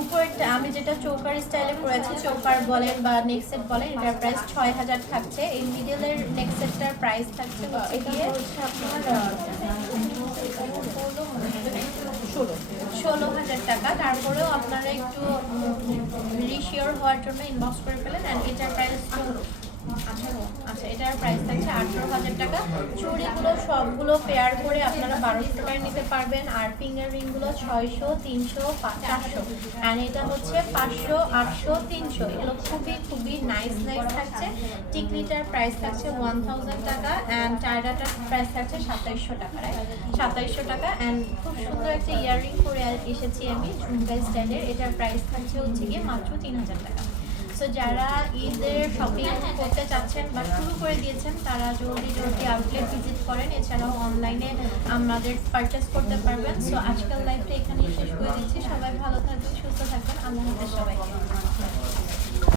উপরেরটা আমি যেটা চৌকার স্টাইলে করেছি, চৌকার বলেন বা নেক সেট বলেন, এটার প্রাইস ৬,০০০ থাকছে। এই মিডলের নেক সেটটার প্রাইস থাকছে হচ্ছে গিয়ে আপনার ১৬,০০০ টাকা। তারপরেও আপনারা একটু রিশিওর হওয়ার জন্য ইনবক্স করে ফেলেন। অ্যান্ড এটার প্রাইস আচ্ছা, এটার প্রাইস থাকছে ১৮,০০০ টাকা। চুড়িগুলো সবগুলো পেয়ার করে আপনারা ১২০০ টাকায় নিতে পারবেন। আর ফিঙ্গার রিংগুলো ৬০০, ৩০০, ৪০০। অ্যান্ড এটা হচ্ছে ৫০০, ৮০০, ৩০০। এগুলো খুবই খুবই নাইস থাকছে। টিকলিটার প্রাইস থাকছে ১,০০০ টাকা। অ্যান্ড টায়রাটার প্রাইস থাকছে ২৭০০ টাকা, রাইট? ২৭০০ টাকা। অ্যান্ড খুব সুন্দর একটা ইয়াররিং পরে এসেছি আমি ঝুমকা স্টাইলের। এটার প্রাইস থাকছে হচ্ছে গিয়ে মাত্র ৩,০০০ টাকা। সো যারা ঈদের শপিং করতে চাচ্ছেন বা শুরু করে দিয়েছেন তারা জলদি জলদি আউটলেট ভিজিট করেন। এছাড়াও অনলাইনে আমাদের পারচেস করতে পারবেন। সো আজকাল লাইফটা এখানেই শেষ করে দিচ্ছি। সবাই ভালো থাকবেন, সুস্থ থাকবেন। আল্লাহ হাফেজ সবাইকে।